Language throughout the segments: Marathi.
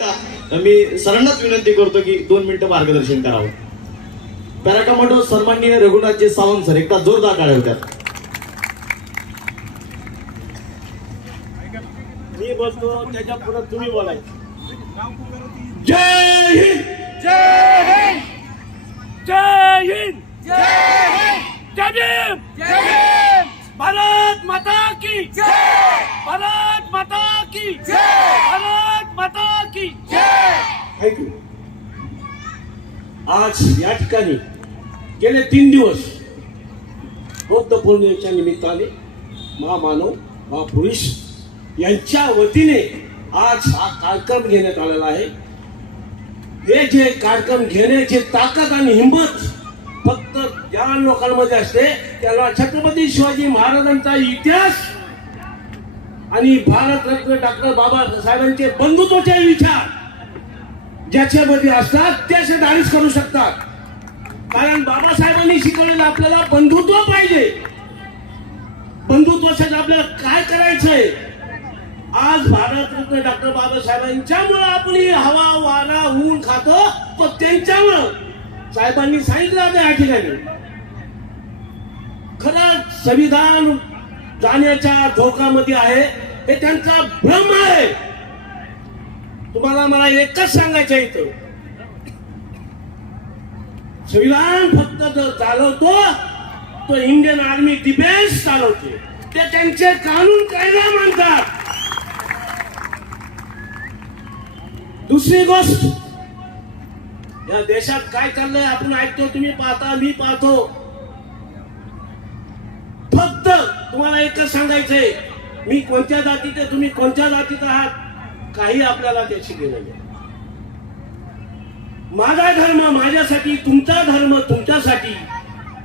मी सरांनाच विनंती करतो की 2 मिनिटं मार्गदर्शन करावं. पॅराकमांडो सन्माननीय रघुनाथजी सावंत सर, एकदा जोरदार टाळ्या होत्या. मी बोलतो त्याच्या पुढे तुम्ही बोलायचं. जय हिंद, जय हिंद, जय हिंद, जय हिंद, जय भीम, जय भीम. भारत माता की जय, भारत माता की जय, भारत माता की जय. Thank you. आज या ठिकाणी गेले 3 दिवस बौद्ध पौर्णिमेच्या निमित्ताने महामानव महापुरुष यांच्या वतीने आज हा कार्यक्रम घेण्यात आलेला आहे. हे जे कार्यक्रम घेण्याची ताकद आणि हिंमत फक्त ज्या लोकांमध्ये असते त्याला छत्रपती शिवाजी महाराजांचा इतिहास आणि भारतरत्न डॉक्टर बाबासाहेबांचे बंधुत्वाचे विचार ज्याच्यामध्ये असतात ते असे धाडस करू शकतात. कारण बाबासाहेबांनी शिकवलेलं आपल्याला बंधुत्व पाहिजे. बंधुत्वासाठी आपल्याला काय करायचंय. आज भारतरत्न डॉक्टर बाबासाहेबांच्यामुळे आपण ही हवा वारा ऊन खातो तो त्यांच्यामुळं. साहेबांनी सांगितलं होतं या ठिकाणी खरं संविधान जाण्याच्या धोकामध्ये आहे हे त्यांचा भ्रम आहे. तुम्हाला मला एकच सांगायचं इथं, संविधान फक्त जो चालवतो तो इंडियन आर्मी डिफेन्स चालवते. ते त्यांचे कानून कायदा मानतात. दुसरी गोष्ट, या देशात काय चाललंय आपण ऐकतो, तुम्ही पाहता, मी पाहतो. फक्त तुम्हाला एकच सांगायचंय, मी कोणत्या जातीचे तुम्ही कोणत्या जातीत आहात काही आपल्याला त्याची गेलं नाही. माझा धर्म माझ्यासाठी, तुमचा धर्म तुमच्यासाठी.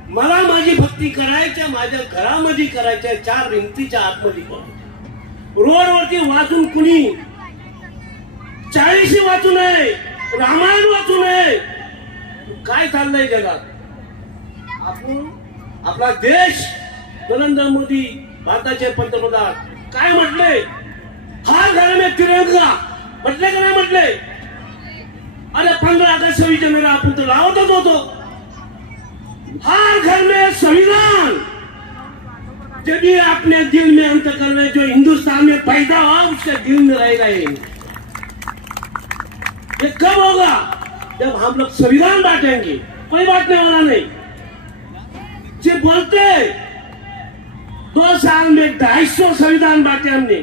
मला माझी भक्ती करायच्या माझ्या घरामध्ये करायच्या, 4 भिंतीच्या आतमध्ये करायच्या. रोडवरती वाचून कुणी 40 वाचू नये, रामायण वाचू नये. काय चाललंय जगात. आपण आपला देश, नरेंद्र मोदी भारताचे पंतप्रधान काय म्हटले, हर घर में तिरंगा म्हटले का नाही म्हटले. अरे 15 अगस्त 26 जानेवारी आपण तर लावतच होतो. हर घर में संविधान. जब ये अपने दिल में अंतकरण में जो हिंदुस्तान में पैदा हुआ उसके दिल में रहेगा. ये कब होगा, जब हम लोग संविधान बांटेंगे. कोई बांटने वाला नहीं. जो बोलते 2 साल में 250 संविधान बांटे हमने,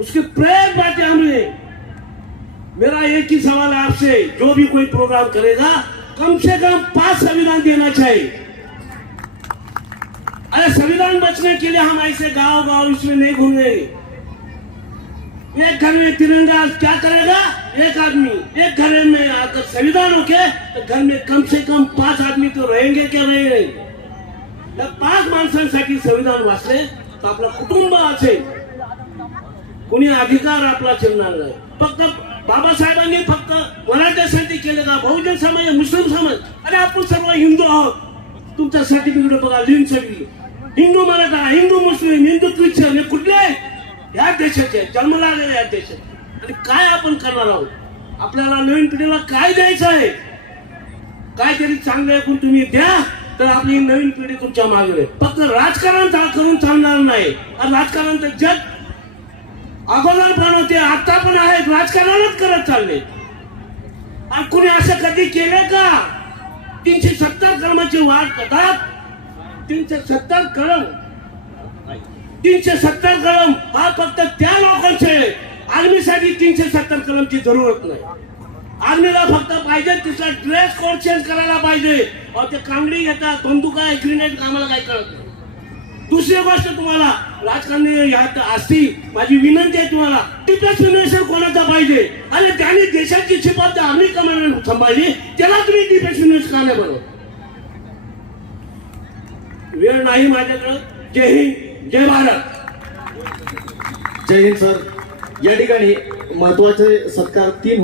उसके प्रयोग बांटे हमने. मेरा एक ही सवाल है आपसे, जो भी कोई प्रोग्राम करेगा कम से कम 5 संविधान देना चाहिए. अरे संविधान बचने के लिए हम ऐसे गांव गांव इसमें नहीं घूमेंगे. एक घर में तिरंगा क्या करेगा, एक आदमी. एक घर में अगर संविधान हो के तो घर में कम से कम 5 आदमी तो रहेंगे क्या रहेंगे. जब 5 माणसांसाठी संविधान वाचले तर आपला कुटुंब असेल, कोणी अधिकार आपला चिरणार नाही. फक्त बाबासाहेबांनी फक्त मराठ्यासाठी केले का, बहुजन समाज, मुस्लिम समाज. अरे आपण सर्व हिंदू आहोत. तुमच्या सर्टिफिकेट बघा, लिंक सगळी हिंदू मराठा, हिंदू मुस्लिम, हिंदू ख्रिश्चन, हे कुठले या देशाचे जन्मला आलेले या देशात. आणि काय आपण करणार आहोत. आपल्याला नवीन पिढीला काय द्यायचं आहे. काहीतरी चांगलं ऐकून तुम्ही द्या तर आपली नवीन पिढी तुमच्या मागे राहील. फक्त राजकारण करून चालणार नाही. आणि राजकारण तर जग अगोदर पण होते, आता पण आहेत, राजकारणच करत चालले. आणि कुणी असं कधी केलं का. 370 कलमाची वाढ करतात. 370 कलम, 370 कलम हा फक्त त्या लोकांचे. आर्मीसाठी 370 कलमची जरूरत नाही. आर्मीला फक्त पाहिजे तिथला ड्रेस कोड चेंज करायला पाहिजे. ते कांगडी घेतात, बंदुका, ग्रेनेड, आम्हाला काय कळत नाही. दुसरी गोष्ट, तुम्हाला राजकारणी यात असती, माझी विनंती आहे तुम्हाला, डिफेन्स मिनिस्टर कोणाचा पाहिजे. आणि त्यांनी देशाची शिपात आर्मी कमांडर सांभाळली, त्याला तुम्ही डिफेन्स मिनिस्टर का नाही बनवत. वेळ नाही माझ्याकडं. जय हिंद, जय भारत. जय हिंद सर. या ठिकाणी महत्वाचे सत्कार 3